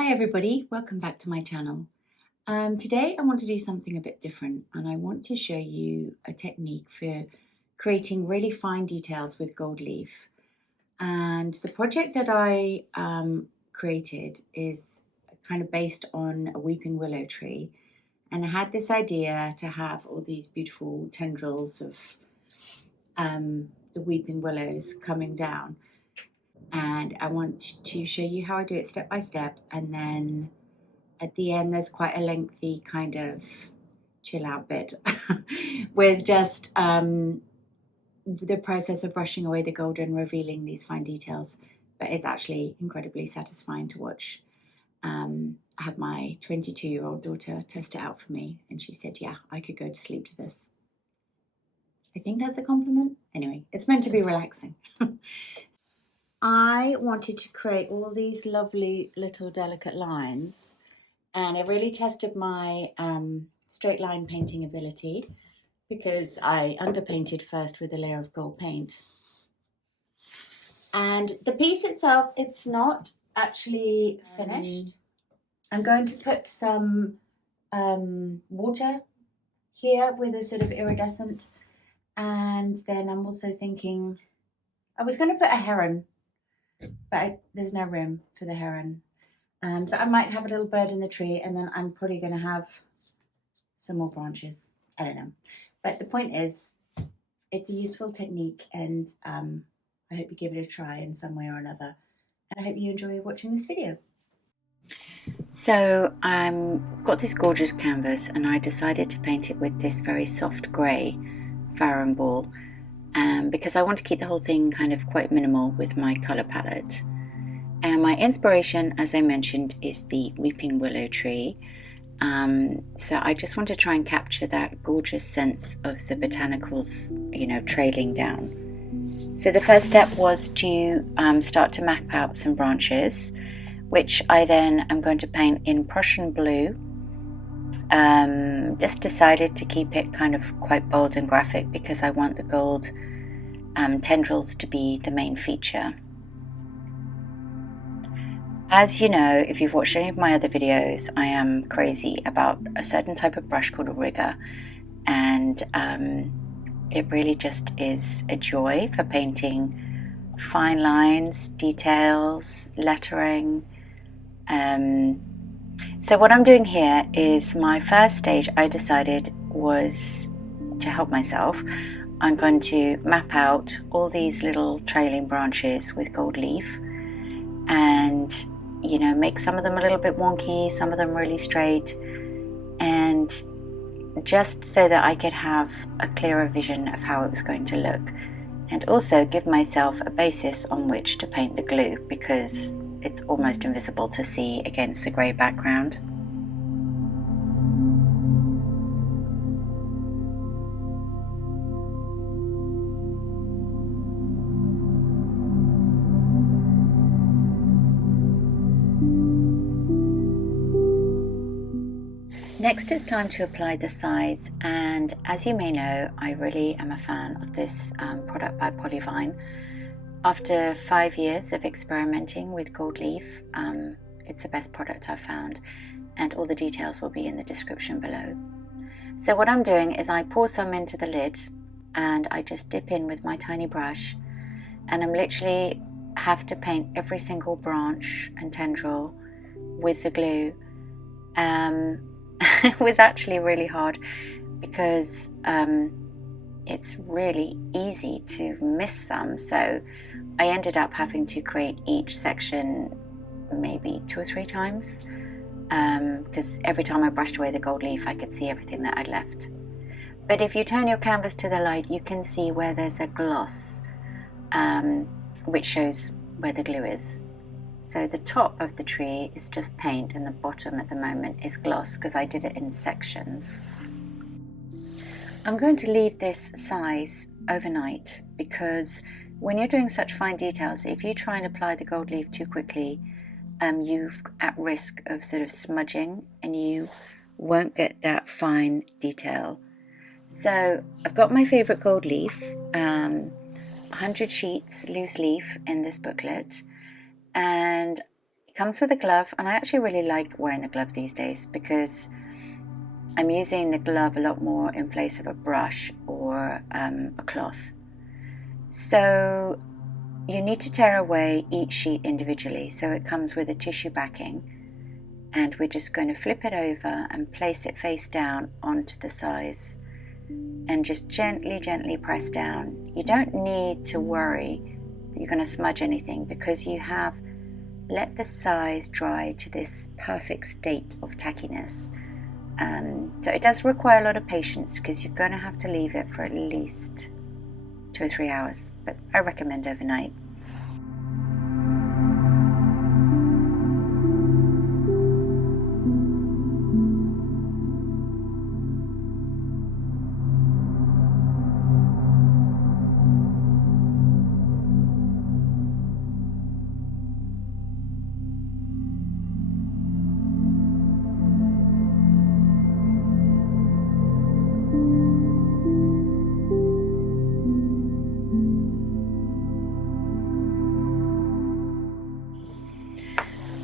Hi everybody, welcome back to my channel. Today I want to do something a bit different and I want to show you a technique for creating really fine details with gold leaf. And the project that I created is kind of based on a weeping willow tree, and I had this idea to have all these beautiful tendrils of the weeping willows coming down, and I want to show you how I do it step by step, and then at the end there's quite a lengthy kind of chill out bit with just the process of brushing away the gold and revealing these fine details. But it's actually incredibly satisfying to watch. I had my 22-year-old daughter test it out for me and she said, yeah, I could go to sleep to this. I think that's a compliment. Anyway, it's meant to be relaxing. I wanted to create all these lovely little delicate lines, and it really tested my straight line painting ability because I underpainted first with a layer of gold paint. And the piece itself, it's not actually finished. I'm going to put some water here with a sort of iridescent, and then I'm also thinking I was going to put a heron, but there's no room for the heron. So I might have a little bird in the tree, and then I'm probably going to have some more branches. I don't know. But the point is, it's a useful technique, and I hope you give it a try in some way or another. And I hope you enjoy watching this video. So got this gorgeous canvas, and I decided to paint it with this very soft grey Farrow ball, because I want to keep the whole thing kind of quite minimal with my colour palette. And my inspiration, as I mentioned, is the Weeping Willow Tree. So I just want to try and capture that gorgeous sense of the botanicals, trailing down. So the first step was to start to map out some branches, which I then am going to paint in Prussian blue. Just decided to keep it kind of quite bold and graphic because I want the gold tendrils to be the main feature. As you know, if you've watched any of my other videos, I am crazy about a certain type of brush called a rigger, and it really just is a joy for painting fine lines, details, lettering. So what I'm doing here is my first stage I decided was to help myself. I'm going to map out all these little trailing branches with gold leaf and make some of them a little bit wonky, some of them really straight, and just so that I could have a clearer vision of how it was going to look, and also give myself a basis on which to paint the glue because it's almost invisible to see against the grey background. Next it's time to apply the size, and as you may know, I really am a fan of this product by Polyvine. After 5 years of experimenting with gold leaf, it's the best product I've found, and all the details will be in the description below. So what I'm doing is I pour some into the lid and I just dip in with my tiny brush, and I'm literally have to paint every single branch and tendril with the glue. It was actually really hard because it's really easy to miss some, so I ended up having to create each section maybe 2 or 3 times because every time I brushed away the gold leaf I could see everything that I'd left. But if you turn your canvas to the light, you can see where there's a gloss which shows where the glue is. So the top of the tree is just paint and the bottom at the moment is gloss because I did it in sections. I'm going to leave this size overnight because when you're doing such fine details, if you try and apply the gold leaf too quickly, you're at risk of sort of smudging and you won't get that fine detail. So I've got my favourite gold leaf, 100 sheets loose leaf in this booklet, and comes with a glove, and I actually really like wearing the glove these days because I'm using the glove a lot more in place of a brush or a cloth. So you need to tear away each sheet individually, so it comes with a tissue backing, and we're just going to flip it over and place it face down onto the size and just gently press down. You don't need to worry that you're going to smudge anything because you have let the size dry to this perfect state of tackiness. So it does require a lot of patience because you're going to have to leave it for at least 2 or 3 hours, but I recommend overnight.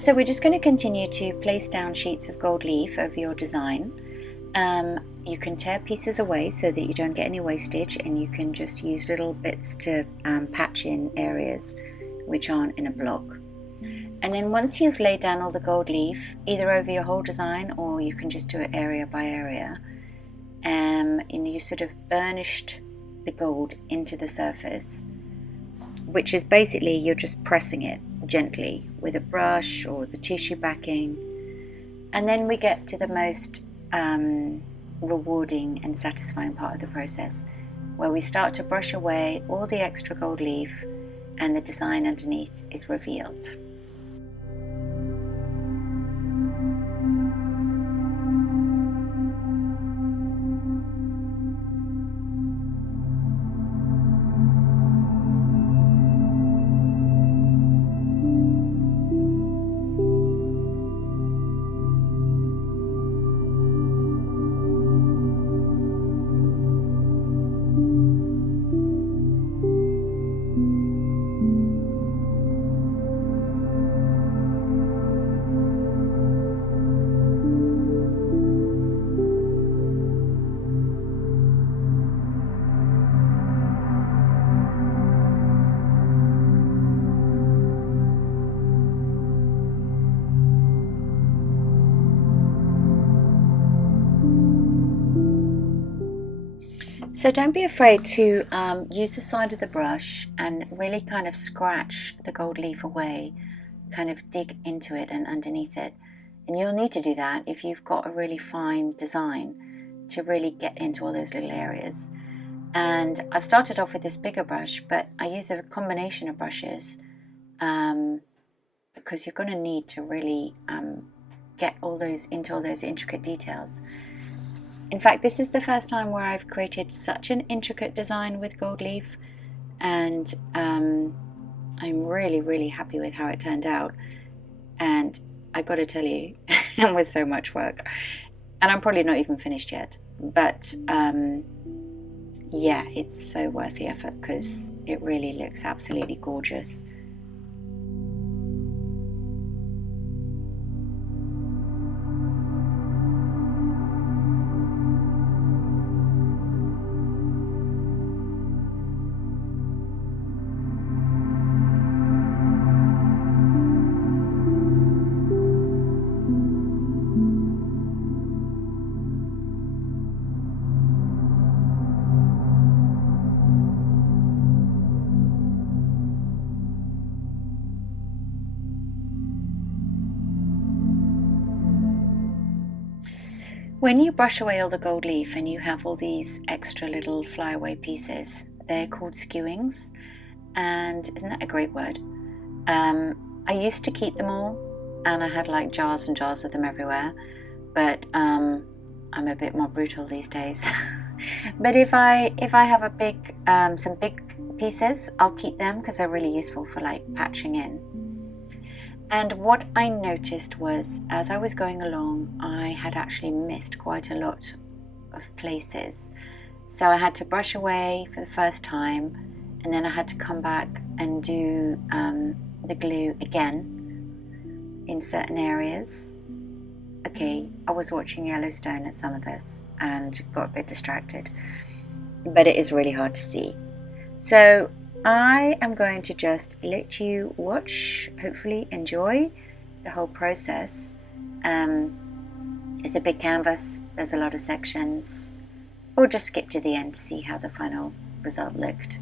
So we're just going to continue to place down sheets of gold leaf over your design. You can tear pieces away so that you don't get any wastage, and you can just use little bits to patch in areas which aren't in a block. And then once you've laid down all the gold leaf, either over your whole design or you can just do it area by area, and you sort of burnished the gold into the surface, which is basically you're just pressing it gently with a brush or the tissue backing. And then we get to the most rewarding and satisfying part of the process, where we start to brush away all the extra gold leaf and the design underneath is revealed. So don't be afraid to use the side of the brush and really kind of scratch the gold leaf away, kind of dig into it and underneath it. And you'll need to do that if you've got a really fine design to really get into all those little areas. And I've started off with this bigger brush, but I use a combination of brushes because you're going to need to really get into all those intricate details. In fact, this is the first time where I've created such an intricate design with gold leaf, and I'm really happy with how it turned out. And I got to tell you, it was so much work, and I'm probably not even finished yet, but yeah, it's so worth the effort because it really looks absolutely gorgeous. When you brush away all the gold leaf and you have all these extra little flyaway pieces, they're called skewings, and isn't that a great word? I used to keep them all, and I had like jars and jars of them everywhere, but I'm a bit more brutal these days. But if I have some big pieces, I'll keep them because they're really useful for like patching in. And what I noticed was, as I was going along, I had actually missed quite a lot of places. So I had to brush away for the first time, and then I had to come back and do the glue again in certain areas. Okay, I was watching Yellowstone at some of this and got a bit distracted, but it is really hard to see. So I am going to just let you watch, hopefully enjoy the whole process. It's a big canvas, there's a lot of sections, or just skip to the end to see how the final result looked.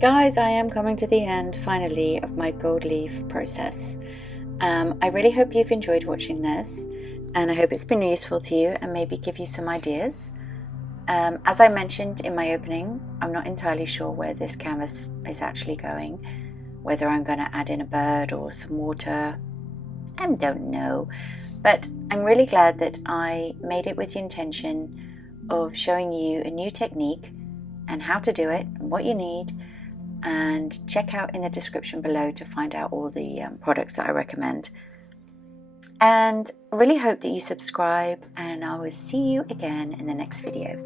Guys, I am coming to the end finally of my gold leaf process. I really hope you've enjoyed watching this, and I hope it's been useful to you and maybe give you some ideas. As I mentioned in my opening, I'm not entirely sure where this canvas is actually going, whether I'm going to add in a bird or some water. I don't know, but I'm really glad that I made it with the intention of showing you a new technique and how to do it and what you need. And check out in the description below to find out all the products that I recommend. And really hope that you subscribe, and I will see you again in the next video.